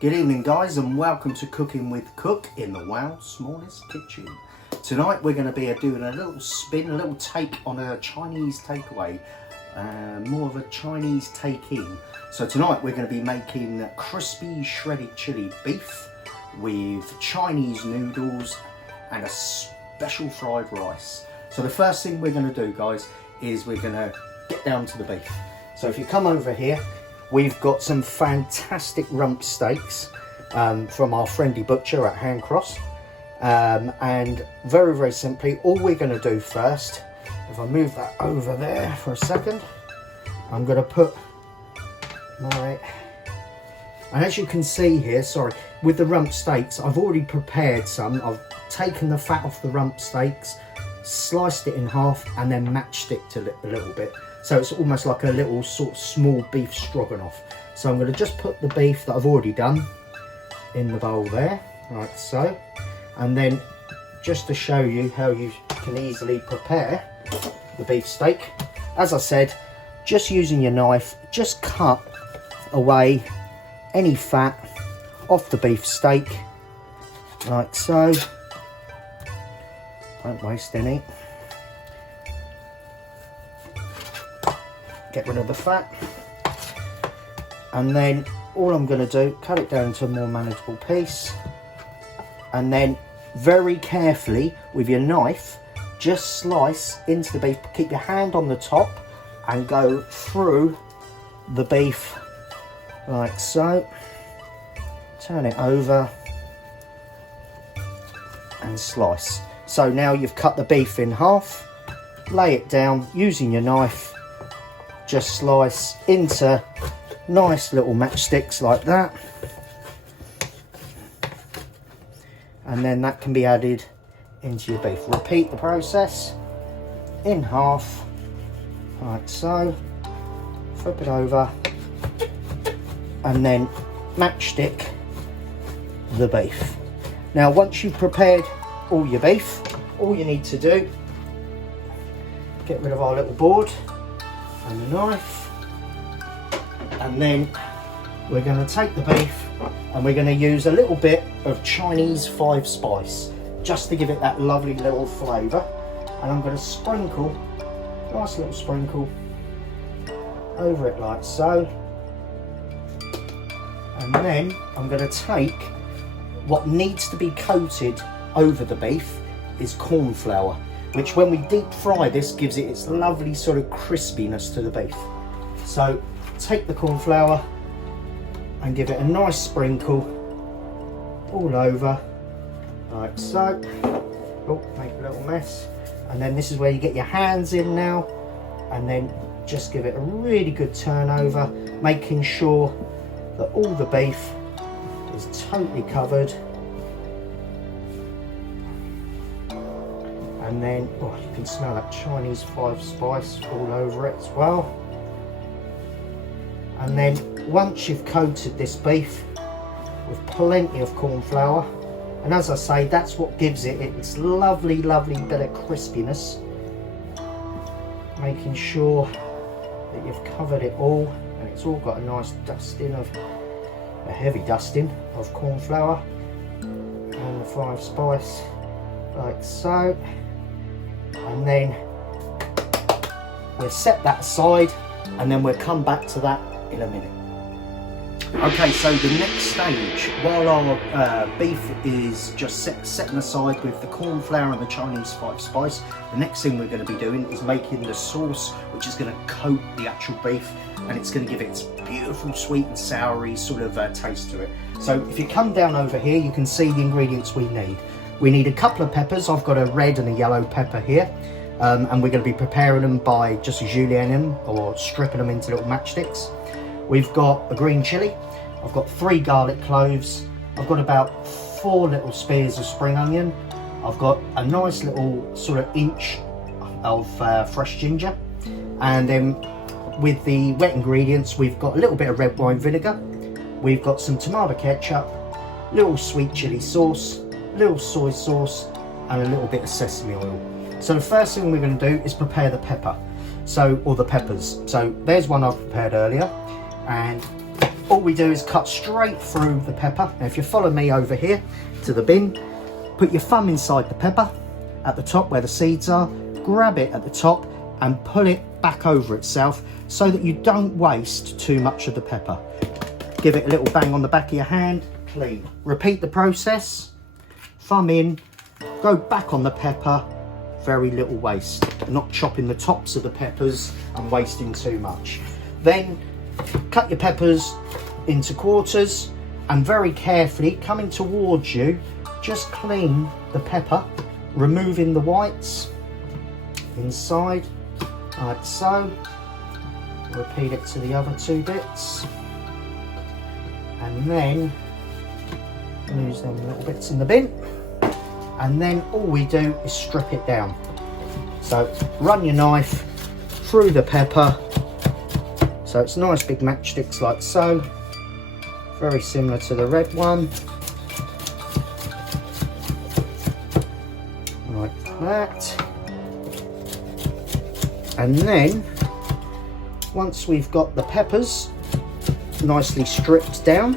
Good evening guys, and welcome to Cooking with Cooke in the World's Smallest Kitchen. Tonight we're going to be doing a little spin, a little take on a Chinese takeaway, more of a Chinese take-in. So tonight we're going to be making crispy shredded chili beef with Chinese noodles and a special fried rice. So the first thing we're going to do, guys, is we're going to get down to the beef. So if you come over here, we've got some fantastic rump steaks from our friendly butcher at Handcross. And very simply, all we're going to do first, if I move that over there for a second, I'm going to put my, and as you can see here, sorry, with the rump steaks, I've already prepared some. I've taken the fat off the rump steaks, sliced it in half, and then matchsticked it a little bit. So it's almost like a little sort of small beef stroganoff. So I'm going to just put the beef that I've already done in the bowl there, like so. And then just to show you how you can easily prepare the beef steak, as I said, just using your knife, just cut away any fat off the beef steak, like so. Don't waste any. Get rid of the fat, and then all I'm going to do, cut it down to a more manageable piece, and then very carefully with your knife just slice into the beef. Keep your hand on the top and go through the beef like so. Turn it over and slice. So now you've cut the beef in half, lay it down using your knife, just slice into nice little matchsticks like that, and then that can be added into your beef. Repeat the process in half like so, flip it over, and then matchstick the beef. Now once you've prepared all your beef, all you need to do, get rid of our little board and the knife, and then we're going to take the beef and we're going to use a little bit of Chinese 5 spice just to give it that lovely little flavour. And I'm going to sprinkle, nice little sprinkle over it like so, and then I'm going to take what needs to be coated over the beef is corn flour, which when we deep fry this gives it its lovely sort of crispiness to the beef. So take the corn flour and give it a nice sprinkle all over like so. Oh, make a little mess. And then this is where you get your hands in now, and then just give it a really good turnover, making sure that all the beef is totally covered. And then, oh, you can smell that Chinese 5 spice all over it as well. And then once you've coated this beef with plenty of corn flour, and as I say, that's what gives it its lovely bit of crispiness, making sure that you've covered it all and it's all got a nice dusting of, a heavy dusting of corn flour and the 5 spice like so. And then we'll set that aside, and then we'll come back to that in a minute. Okay, so the next stage, while our beef is just setting aside with the corn flour and the Chinese 5 spice, the next thing we're going to be doing is making the sauce, which is going to coat the actual beef, and it's going to give it its beautiful sweet and soury sort of taste to it. So if you come down over here, you can see the ingredients we need. We need a couple of peppers. I've got a red and a yellow pepper here, and we're going to be preparing them by just julienning them or stripping them into little matchsticks. We've got a green chilli. I've got 3 garlic cloves. I've got about 4 little spears of spring onion. I've got a nice little sort of inch of fresh ginger, and then with the wet ingredients, we've got a little bit of red wine vinegar. We've got some tomato ketchup, little sweet chili sauce, little soy sauce, and a little bit of sesame oil. So the first thing we're going to do is prepare the pepper, or the peppers. So there's one I've prepared earlier, and all we do is cut straight through the pepper. Now if you follow me over here to the bin, put your thumb inside the pepper at the top where the seeds are, grab it at the top and pull it back over itself so that you don't waste too much of the pepper. Give it a little bang on the back of your hand, clean. Repeat the process, thumb in, go back on the pepper, very little waste. Not chopping the tops of the peppers and wasting too much. Then cut your peppers into quarters and very carefully, coming towards you, just clean the pepper, removing the whites inside, like so. Repeat it to the other two bits. And then lose them little bits in the bin. And then all we do is strip it down. So run your knife through the pepper. So it's nice big matchsticks like so. Very similar to the red one. Like that. And then once we've got the peppers nicely stripped down,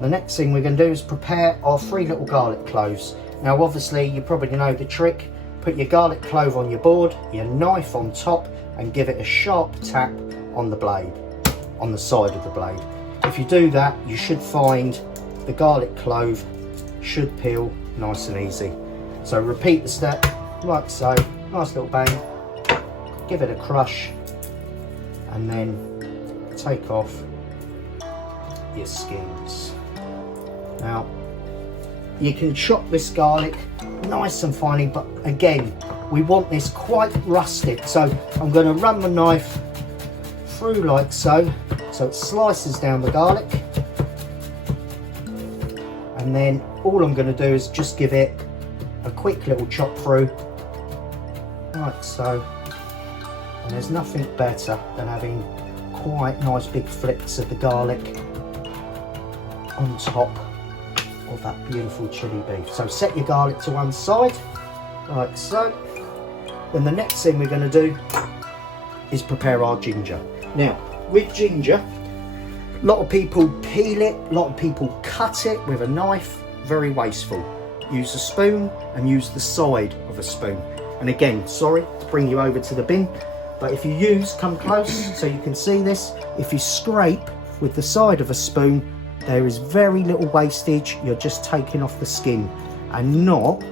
the next thing we're going to do is prepare our 3 little garlic cloves. Now obviously you probably know the trick. Put your garlic clove on your board, your knife on top, and give it a sharp tap on the blade, on the side of the blade. If you do that, you should find the garlic clove should peel nice and easy. So repeat the step like so, nice little bang, give it a crush, and then take off your skins. Now you can chop this garlic nice and finely, but again we want this quite rustic, so I'm going to run the knife through like so, so it slices down the garlic, and then all I'm going to do is just give it a quick little chop through like so. And there's nothing better than having quite nice big flicks of the garlic on top of that beautiful chili beef. So set your garlic to one side like so. Then the next thing we're going to do is prepare our ginger. Now with ginger, a lot of people peel it, a lot of people cut it with a knife, very wasteful. Use a spoon and use the side of a spoon. And again, sorry to bring you over to the bin, but if you use, come close so you can see this, if you scrape with the side of a spoon, there is very little wastage. You're just taking off the skin and not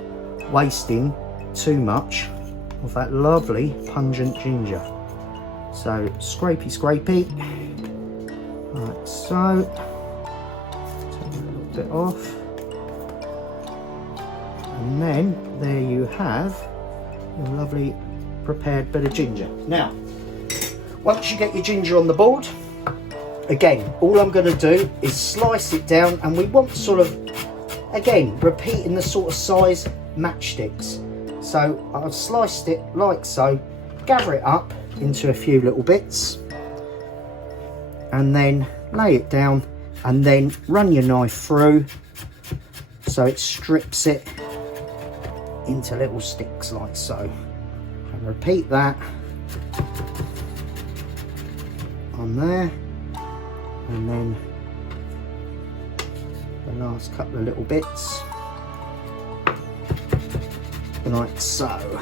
wasting too much of that lovely pungent ginger. So scrapey like so. Take a little bit off, and then there you have your lovely prepared bit of ginger. Now once you get your ginger on the board, again all I'm going to do is slice it down, and we want sort of, again, repeating the sort of size matchsticks. So I've sliced it like so, gather it up into a few little bits, and then lay it down, and then run your knife through so it strips it into little sticks like so. And repeat that on there, and then the last couple of little bits like so.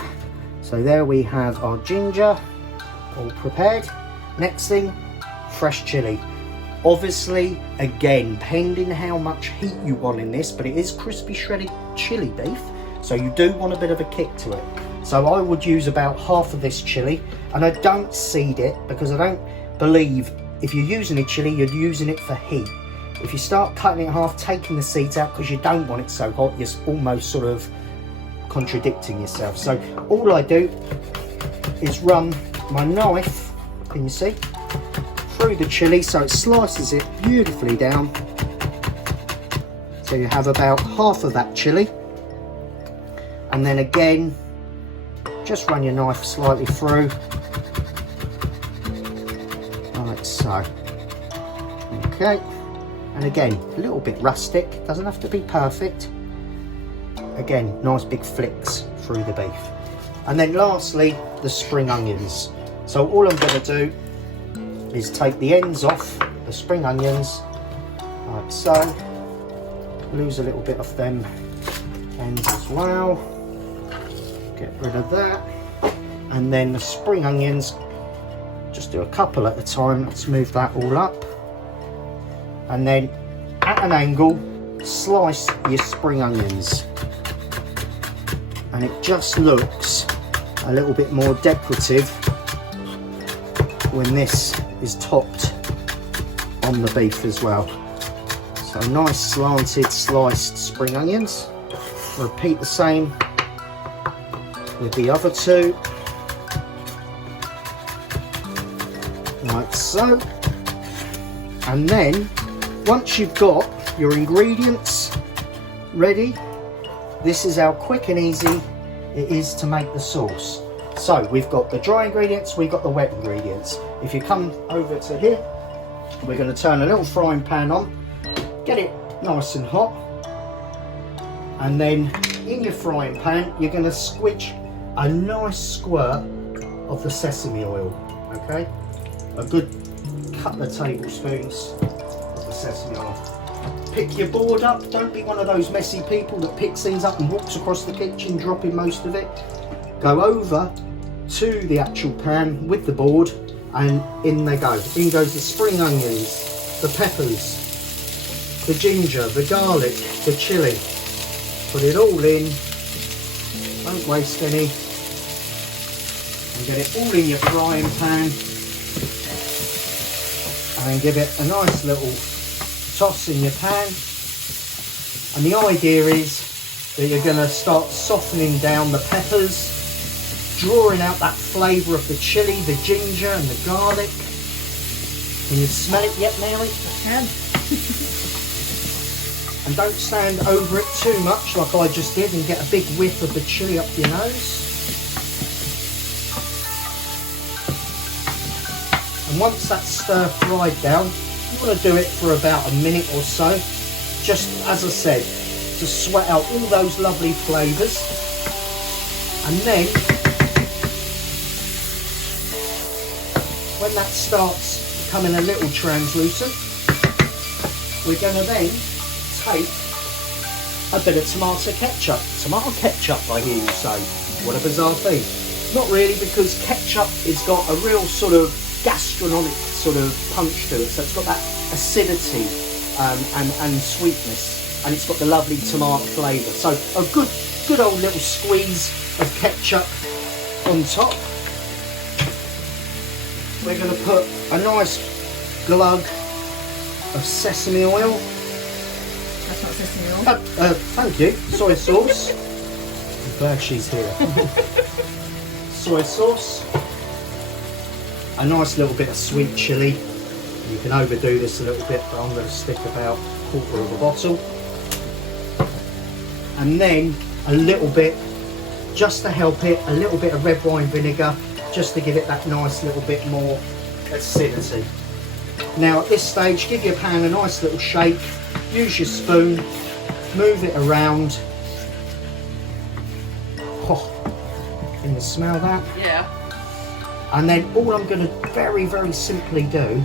So there we have our ginger all prepared. Next thing, fresh chilli. Obviously, again, pending how much heat you want in this, but it is crispy shredded chili beef, so you do want a bit of a kick to it. So I would use about half of this chili, and I don't seed it because I don't believe if you're using a chili, you're using it for heat. If you start cutting it in half, taking the seeds out because you don't want it so hot, you're almost sort of contradicting yourself. So all I do is run my knife, can you see, through the chili so it slices it beautifully down. So you have about half of that chili, and then again just run your knife slightly through like so. Okay, and again a little bit rustic, doesn't have to be perfect. Again, nice big flicks through the beef. And then lastly, the spring onions. So all I'm going to do is take the ends off the spring onions, like so. Lose a little bit of them ends as well. Get rid of that. And then the spring onions, just do a couple at a time. Let's move that all up. And then at an angle, slice your spring onions. And it just looks a little bit more decorative when this is topped on the beef as well. So nice slanted sliced spring onions. Repeat the same with the other two, like so. And then once you've got your ingredients ready, this is how quick and easy it is to make the sauce. So we've got the dry ingredients, we've got the wet ingredients. If you come over to here, we're going to turn a little frying pan on, get it nice and hot, and then in your frying pan you're going to squidge a nice squirt of the sesame oil. Okay, a good couple of tablespoons of the sesame oil. Pick your board up, don't be one of those messy people that picks things up and walks across the kitchen dropping most of it. Go over to the actual pan with the board and in they go. In goes the spring onions, the peppers, the ginger, the garlic, the chilli. Put it all in, don't waste any, and get it all in your frying pan, and then give it a nice little toss in your pan. And the idea is that you're going to start softening down the peppers, drawing out that flavour of the chilli, the ginger and the garlic. Can you smell it yet, Mary? I can. And don't stand over it too much like I just did and get a big whiff of the chilli up your nose. And once that's stir fried down, you want to do it for about a minute or so, just as I said, to sweat out all those lovely flavours. And then when that starts becoming a little translucent, we're going to then take a bit of tomato ketchup. Tomato ketchup, I hear you say. What a bizarre thing. Not really, because ketchup has got a real sort of gastronomic sort of punch to it. So it's got that acidity and sweetness, and it's got the lovely tomato flavour. So a good old little squeeze of ketchup on top. We're going to put a nice glug of sesame oil. That's not sesame oil. Thank you. Soy sauce. I'm glad she's here. Soy sauce. A nice little bit of sweet chilli. You can overdo this a little bit, but I'm going to stick about a quarter of a bottle. And then a little bit, just to help it, a little bit of red wine vinegar, just to give it that nice little bit more acidity. Now at this stage, give your pan a nice little shake, use your spoon, move it around. Oh, can you smell that? Yeah. And then all I'm going to very simply do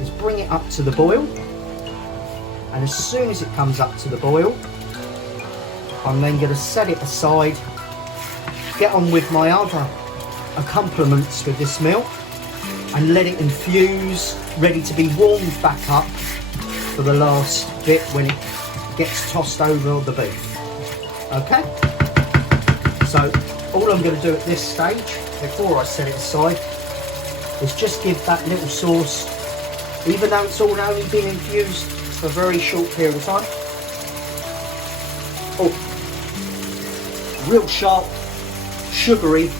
is bring it up to the boil. And as soon as it comes up to the boil, I'm then going to set it aside, get on with my other accompaniments with this meal, and let it infuse, ready to be warmed back up for the last bit when it gets tossed over the beef. Okay? So all I'm going to do at this stage, before I set it aside, is just give that little sauce, even though it's all only been infused for a very short period of time. Oh, real sharp, sugary,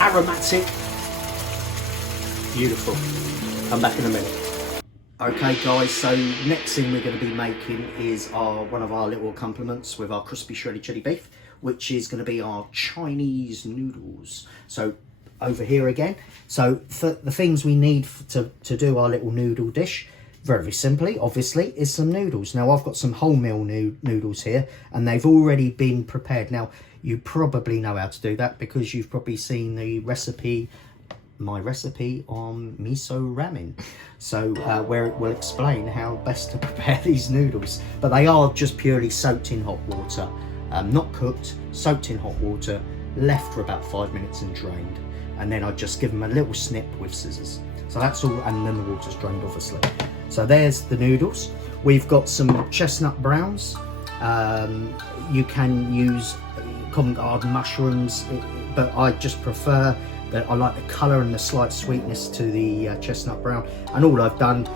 aromatic, beautiful. Come back in a minute. Okay guys, so next thing we're going to be making is one of our little accompaniments with our crispy shredded chili beef, which is going to be our Chinese noodles. So over here again, so for the things we need to do our little noodle dish, very simply, obviously, is some noodles. Now I've got some wholemeal noodles here, and they've already been prepared. Now you probably know how to do that because you've probably seen the recipe my recipe on miso ramen, so where it will explain how best to prepare these noodles. But they are just purely soaked in hot water, not cooked, soaked in hot water, left for about 5 minutes and drained, and then I just give them a little snip with scissors. So that's all, and then the water's drained obviously. So there's the noodles. We've got some chestnut browns. You can use common garden mushrooms, but I just prefer that. I like the colour and the slight sweetness to the chestnut brown. And all I've done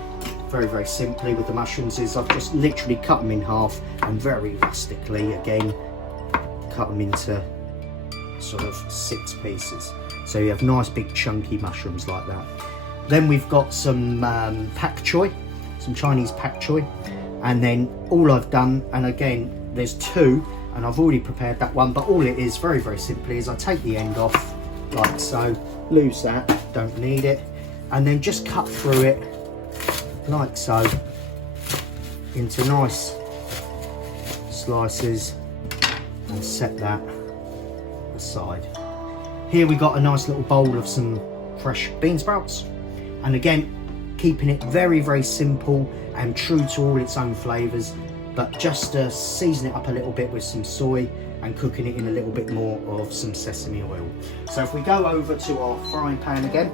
very simply with the mushrooms is I've just literally cut them in half and very rustically again cut them into sort of 6 pieces, so you have nice big chunky mushrooms like that. Then we've got some pak choy, some Chinese pak choy, and then all I've done, and again there's 2 and I've already prepared that one, but all it is very simply is I take the end off like so, lose that, don't need it, and then just cut through it like so into nice slices and set that aside. Here we got a nice little bowl of some fresh bean sprouts, and again keeping it very simple and true to all its own flavours, but just to season it up a little bit with some soy and cooking it in a little bit more of some sesame oil. So if we go over to our frying pan again,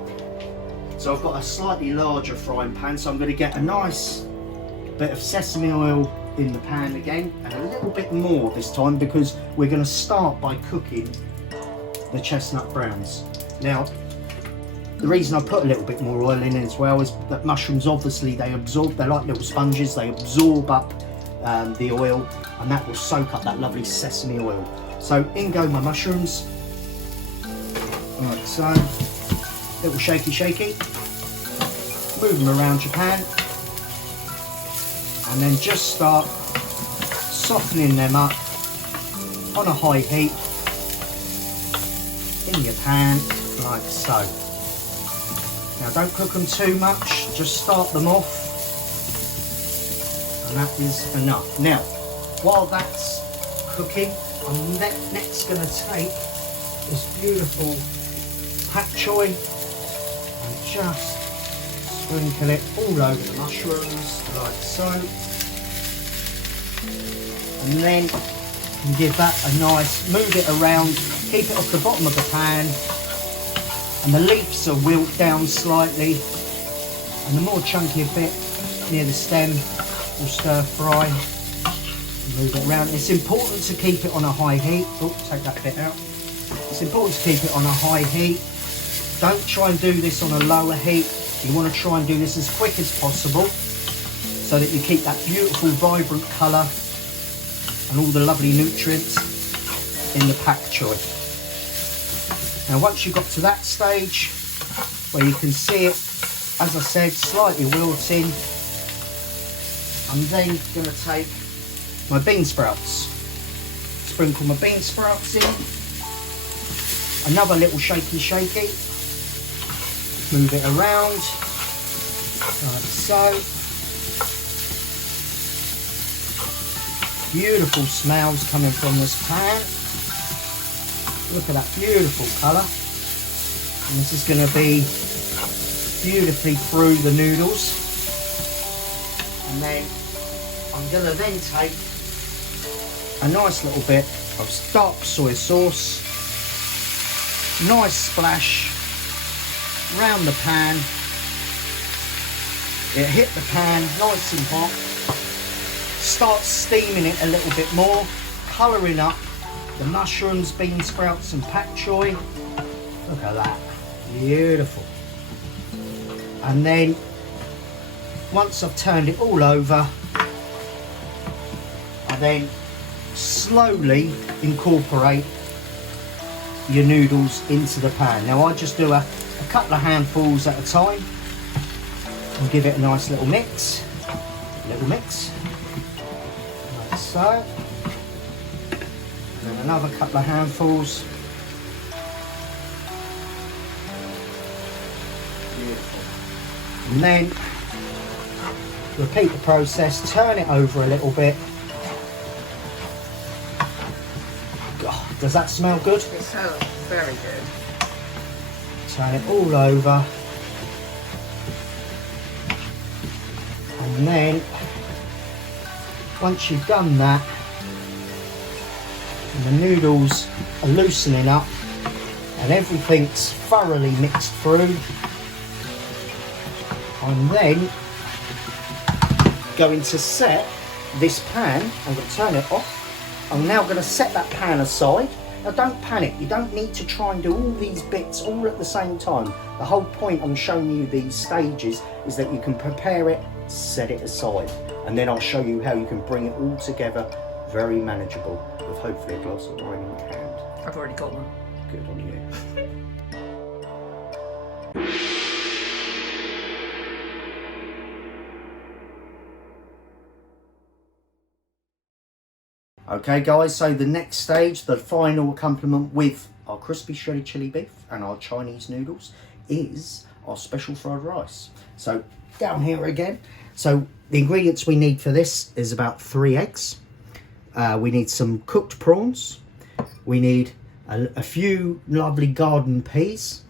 so I've got a slightly larger frying pan, so I'm going to get a nice bit of sesame oil in the pan again, and a little bit more this time because we're going to start by cooking the chestnut browns. Now the reason I put a little bit more oil in as well is that mushrooms, obviously they're like little sponges, they absorb up the oil, and that will soak up that lovely sesame oil. So in go my mushrooms, like so, little shaky, move them around your pan, and then just start softening them up on a high heat in your pan like so. Now don't cook them too much, just start them off, and that is enough. Now while that's cooking, I'm next going to take this beautiful pak choy and just sprinkle it all over the mushrooms like so, and then give that a nice, move it around, keep it off the bottom of the pan, and the leaves are wilt down slightly, and the more chunky a bit near the stem will stir fry. Move it around. It's important to keep it on a high heat. Oh, take that bit out. It's important to keep it on a high heat. Don't try and do this on a lower heat. You want to try and do this as quick as possible so that you keep that beautiful vibrant colour and all the lovely nutrients in the pak choy. Now once you've got to that stage where you can see it, as I said, slightly wilting, I'm then going to take my bean sprouts, sprinkle my bean sprouts in, another little shaky, move it around like so. Beautiful smells coming from this pan. Look at that beautiful colour, and this is going to be beautifully through the noodles. And then I'm going to then take a nice little bit of dark soy sauce, nice splash round the pan. It hit the pan nice and hot, start steaming it a little bit more, colouring up the mushrooms, bean sprouts and pak choy. Look at that, beautiful. And then once I've turned it all over, I then slowly incorporate your noodles into the pan. Now I just do a couple of handfuls at a time and give it a nice little mix, like so. And then another couple of handfuls. Beautiful. And then repeat the process, turn it over a little bit. Does that smell good? It smells very good. turn it all over. And then, once you've done that, and the noodles are loosening up and everything's thoroughly mixed through, I'm then going to set this pan. I'm going to turn it off. I'm now going to set that pan aside. Now don't panic, you don't need to try and do all these bits all at the same time. The whole point I'm showing you these stages is that you can prepare it, set it aside, and then I'll show you how you can bring it all together very manageable with hopefully a glass of wine in hand. I've already got one. Good on you. Okay guys, so the next stage, the final accompaniment with our crispy shredded chili beef and our Chinese noodles is our special fried rice. So down here again, so the ingredients we need for this is about 3 eggs. We need some cooked prawns. We need a few lovely garden peas,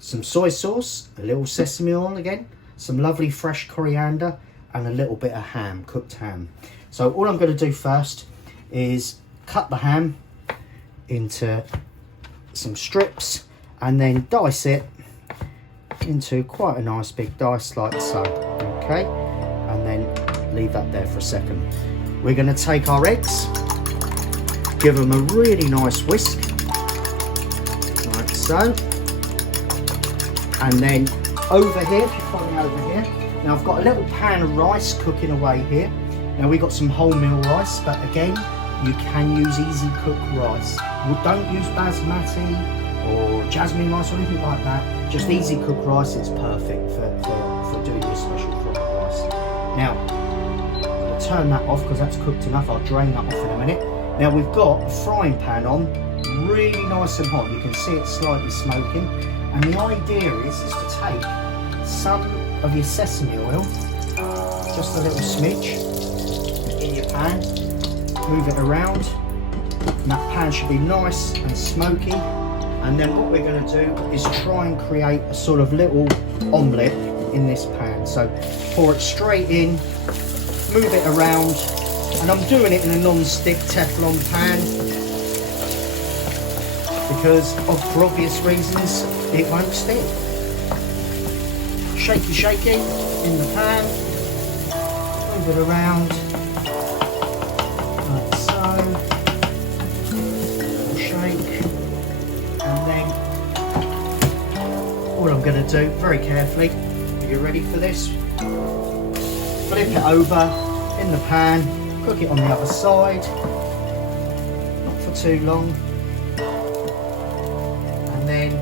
some soy sauce, a little sesame oil again, some lovely fresh coriander, and a little bit of ham, cooked ham. So all I'm going to do first is cut the ham into some strips and then dice it into quite a nice big dice like so. Okay, and then leave that there for a second. We're going to take our eggs, give them a really nice whisk like so, and then over here, if you follow me over here, now I've got a little pan of rice cooking away here. Now we've got some wholemeal rice, but again, you can use easy cook rice. Don't use basmati or jasmine rice or anything like that. Just easy cook rice is perfect for doing your special fried rice. Now, I'm going to turn that off because that's cooked enough. I'll drain that off in a minute. Now we've got a frying pan on, really nice and hot. You can see it slightly smoking. And the idea is to take some of your sesame oil, just a little smidge, in your pan, move it around, and that pan should be nice and smoky. And then what we're going to do is try and create a sort of little omelette in this pan. So pour it straight in, move it around, and I'm doing it in a non-stick Teflon pan because for obvious reasons it won't stick. Shaky in the pan, move it around. What I'm going to do very carefully, are you ready for this? Flip it over in the pan, cook it on the other side, not for too long, and then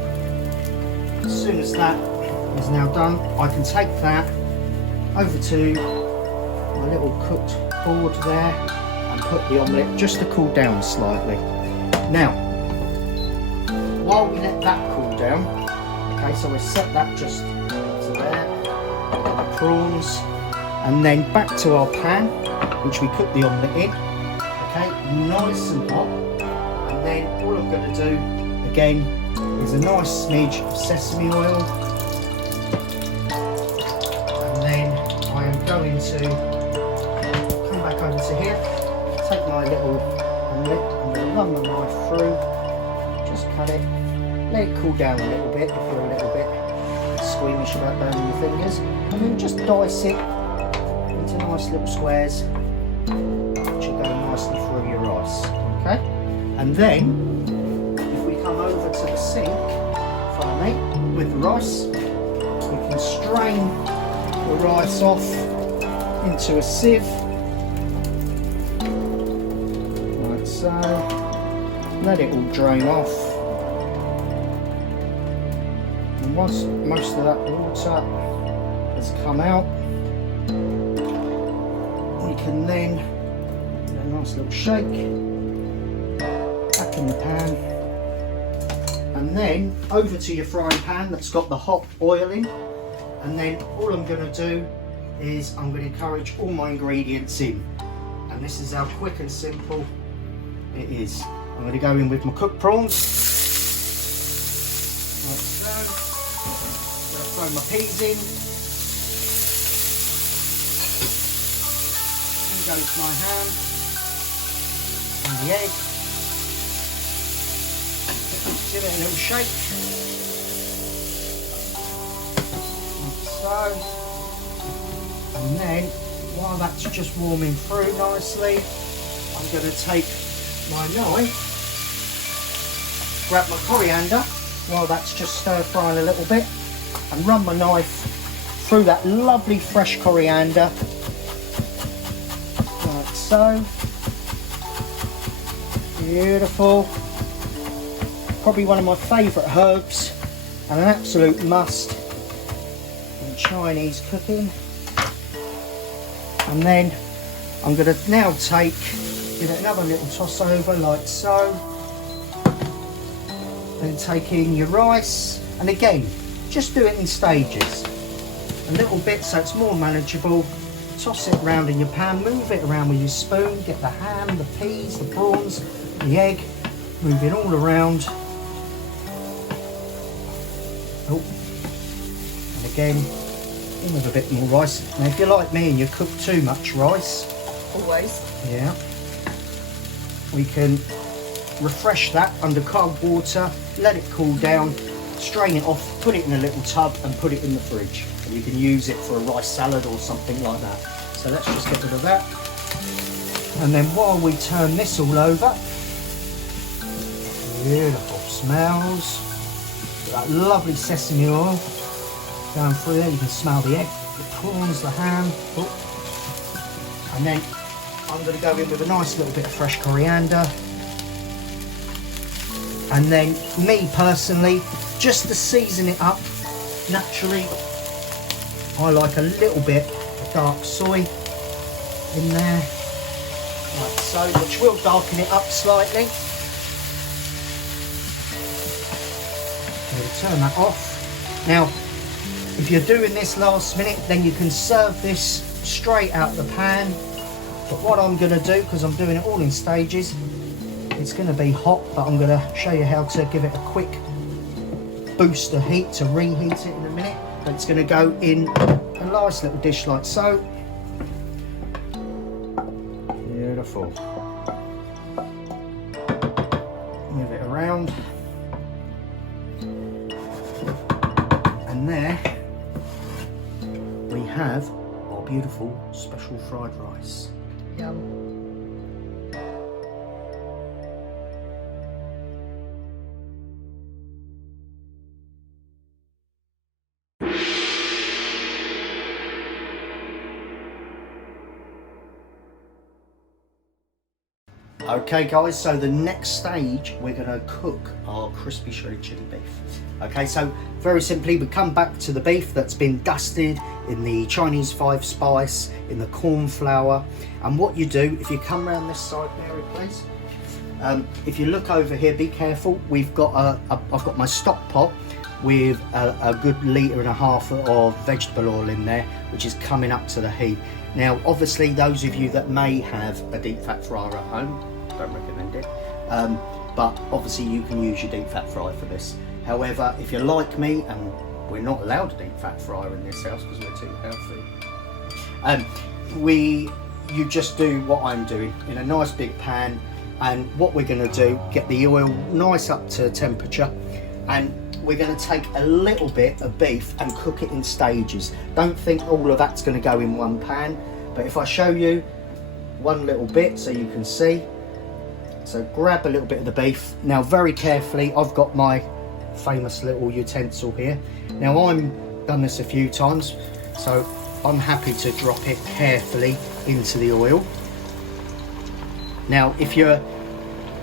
as soon as that is now done, I can take that over to my little cooked board there and put the omelette just to cool down slightly. Now, while we let that cool down, okay, so we set that just to there, the prawns, and then back to our pan, which we cooked the omelette in, okay, nice and hot. And then all I'm going to do, again, is a nice smidge of sesame oil. And then I am going to come back over to here, take my little omelette, I'm going to run the knife through, just cut it. Let it cool down a little bit if you're a little bit squeamish about burning your fingers, and then just dice it into nice little squares which will go nicely through your rice. Okay, and then if we come over to the sink, follow me, with the rice, we can strain the rice off into a sieve like so, let it all drain off. Once most of that water has come out, we can then give it a nice little shake back in the pan, and then over to your frying pan that's got the hot oil in. And then all I'm going to do is I'm going to encourage all my ingredients in, and this is how quick and simple it is. I'm going to go in with my cooked prawns like so. Throw my peas in. In goes my ham and the egg. Give it a little shake. Like so. And then, while that's just warming through nicely, I'm going to take my knife, grab my coriander while that's just stir frying a little bit, and run my knife through that lovely fresh coriander, like so. Beautiful. Probably one of my favourite herbs and an absolute must in Chinese cooking. And then I'm going to now give it another little toss over like so. Then take in your rice, and again, just do it in stages. A little bit so it's more manageable. Toss it around in your pan, move it around with your spoon, get the ham, the peas, the prawns, the egg, move it all around. Oh, and again, with a bit more rice. Now if you're like me and you cook too much rice, Always. yeah, we can refresh that under cold water, let it cool down, strain it off, put it in a little tub and put it in the fridge. And you can use it for a rice salad or something like that. So let's just get rid of that. And then while we turn this all over, beautiful smells. That lovely sesame oil going through there. You can smell the egg, the prawns, the ham. Oh. And then I'm going to go in with a nice little bit of fresh coriander. And then me personally, just to season it up naturally, I like a little bit of dark soy in there, like so, which will darken it up slightly. We'll turn that off. Now, if you're doing this last minute, then you can serve this straight out of the pan. But what I'm going to do, because I'm doing it all in stages, it's going to be hot, but I'm going to show you how to give it a quick boost of heat to reheat it in a minute. But it's going to go in a nice little dish like so. Beautiful. Move it around. And there we have our beautiful special fried rice. Yum. Okay guys, so the next stage we're going to cook our crispy shredded chili beef. Okay, so very simply we come back to the beef that's been dusted in the Chinese 5 spice, in the corn flour, and what you do, if you come around this side, Mary, please, if you look over here, be careful, we've got I've got my stock pot with a good 1.5 litre of vegetable oil in there, which is coming up to the heat. Now obviously those of you that may have a deep fat fryer at home, don't recommend it, but obviously you can use your deep fat fryer for this. However, if you're like me, and we're not allowed a deep fat fryer in this house because we're too healthy, you just do what I'm doing in a nice big pan, and what we're going to do, get the oil nice up to temperature, and we're going to take a little bit of beef and cook it in stages. Don't think all of that's going to go in one pan, but if I show you one little bit so you can see. So grab a little bit of the beef. Now very carefully, I've got my famous little utensil here. Now I'm done this a few times, so I'm happy to drop it carefully into the oil. Now if you're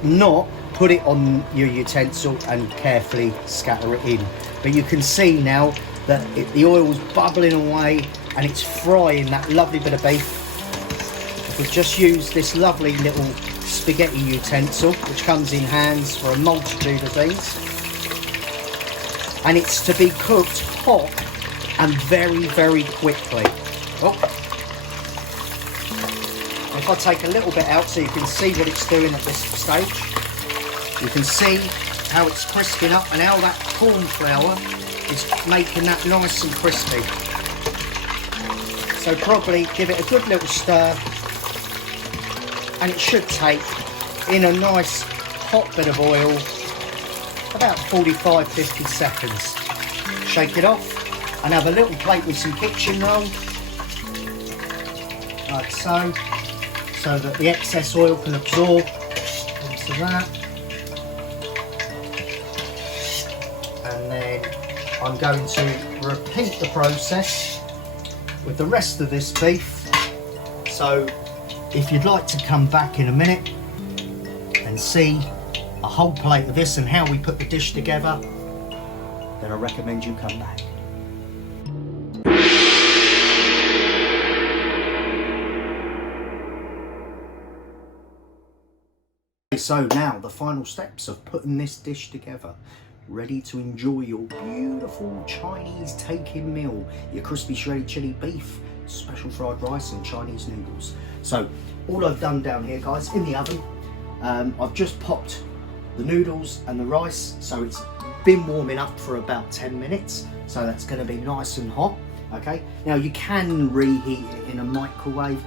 not, put it on your utensil and carefully scatter it in. But you can see now that the oil's bubbling away and it's frying that lovely bit of beef. If we just use this lovely little spaghetti utensil, which comes in hands for a multitude of things, and it's to be cooked hot and very, very quickly. Oh. If I take a little bit out so you can see what it's doing at this stage, you can see how it's crisping up and how that corn flour is making that nice and crispy. So probably give it a good little stir, and it should take, in a nice hot bit of oil, about 45-50 seconds. Shake it off and have a little plate with some kitchen roll, like so, so that the excess oil can absorb into that. And then I'm going to repeat the process with the rest of this beef. So if you'd like to come back in a minute and see a whole plate of this and how we put the dish together, then I recommend you come back. So now the final steps of putting this dish together. Ready to enjoy your beautiful Chinese take-in meal, your crispy shredded chili beef, special fried rice and Chinese noodles. So all I've done down here, guys, in the oven, I've just popped the noodles and the rice, so it's been warming up for about 10 minutes, so that's going to be nice and hot. Okay, now you can reheat it in a microwave.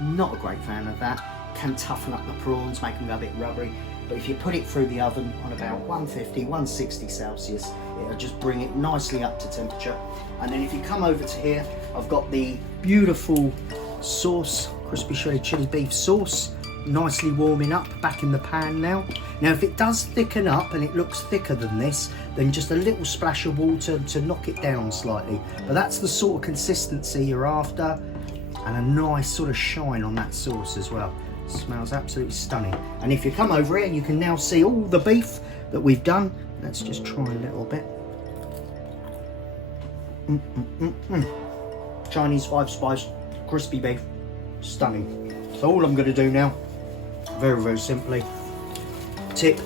Not a great fan of that. Can toughen up the prawns, make them a bit rubbery. But if you put it through the oven on about 150, 160 Celsius, it'll just bring it nicely up to temperature. And then if you come over to here, I've got the beautiful sauce, crispy shredded chili beef sauce, nicely warming up back in the pan now. Now if it does thicken up and it looks thicker than this, then just a little splash of water to knock it down slightly. But that's the sort of consistency you're after, and a nice sort of shine on that sauce as well. Smells absolutely stunning. And if you come over here, you can now see all the beef that we've done. Let's just try a little bit. Chinese 5-spice crispy beef, stunning. So all I'm going to do now, very simply, tip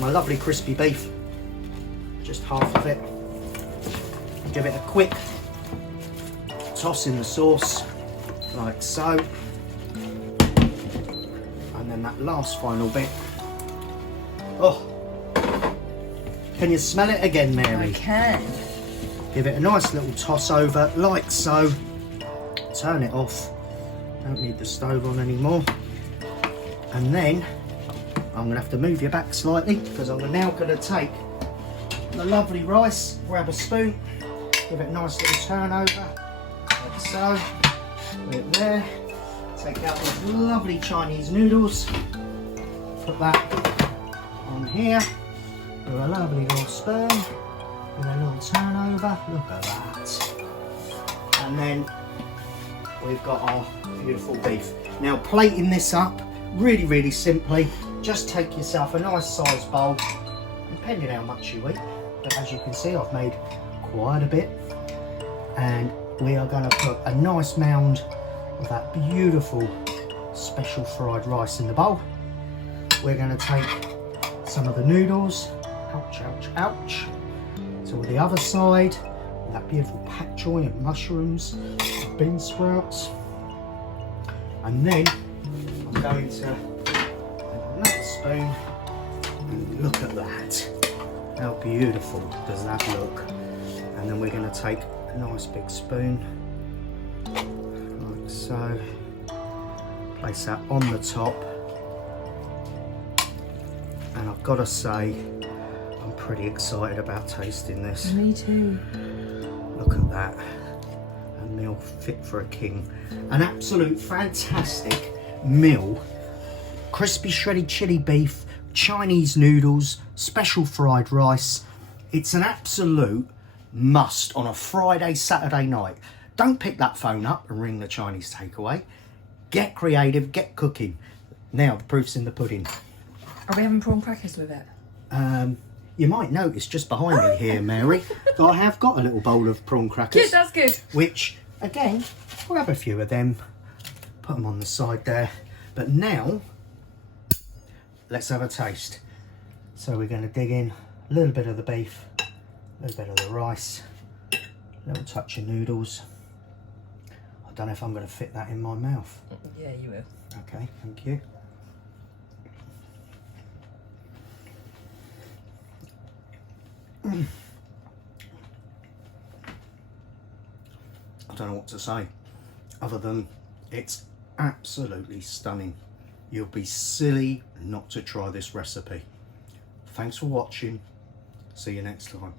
my lovely crispy beef, just half of it, give it a quick toss in the sauce like so. And that last final bit. Oh, can you smell it again, Mary? I can. Give it a nice little toss over like so. Turn it off. Don't need the stove on anymore. And then I'm going to have to move you back slightly, because I'm now going to take the lovely rice, grab a spoon, give it a nice little turn over like so. Put it there. Take out these lovely Chinese noodles, put that on here with a lovely little spoon, with a little turnover, look at that. And then we've got our beautiful beef. Now plating this up, really simply, just take yourself a nice sized bowl, depending how much you eat, but as you can see I've made quite a bit, and we are going to put a nice mound of that beautiful special fried rice in the bowl. We're going to take some of the noodles, ouch, to the other side, that beautiful pak choy and mushrooms, bean sprouts, and then I'm going to take another spoon and look at that. How beautiful does that look? And then we're going to take a nice big spoon, so place that on the top, and I've got to say I'm pretty excited about tasting this. Me too. Look at that, a meal fit for a king. An absolute fantastic meal. Crispy shredded chili beef, Chinese noodles, special fried rice. It's an absolute must on a Friday, Saturday night. Don't pick that phone up and ring the Chinese takeaway. Get creative, get cooking. Now the proof's in the pudding. Are we having prawn crackers with it? You might notice just behind me here, Mary, that I have got a little bowl of prawn crackers. Good, that's good. Which, again, we'll have a few of them. Put them on the side there. But now, let's have a taste. So we're going to dig in a little bit of the beef, a little bit of the rice, a little touch of noodles. I don't know if I'm going to fit that in my mouth. Yeah, you will. Okay, thank you. don't know what to say other than it's absolutely stunning. You'll be silly not to try this recipe. Thanks for watching. See you next time.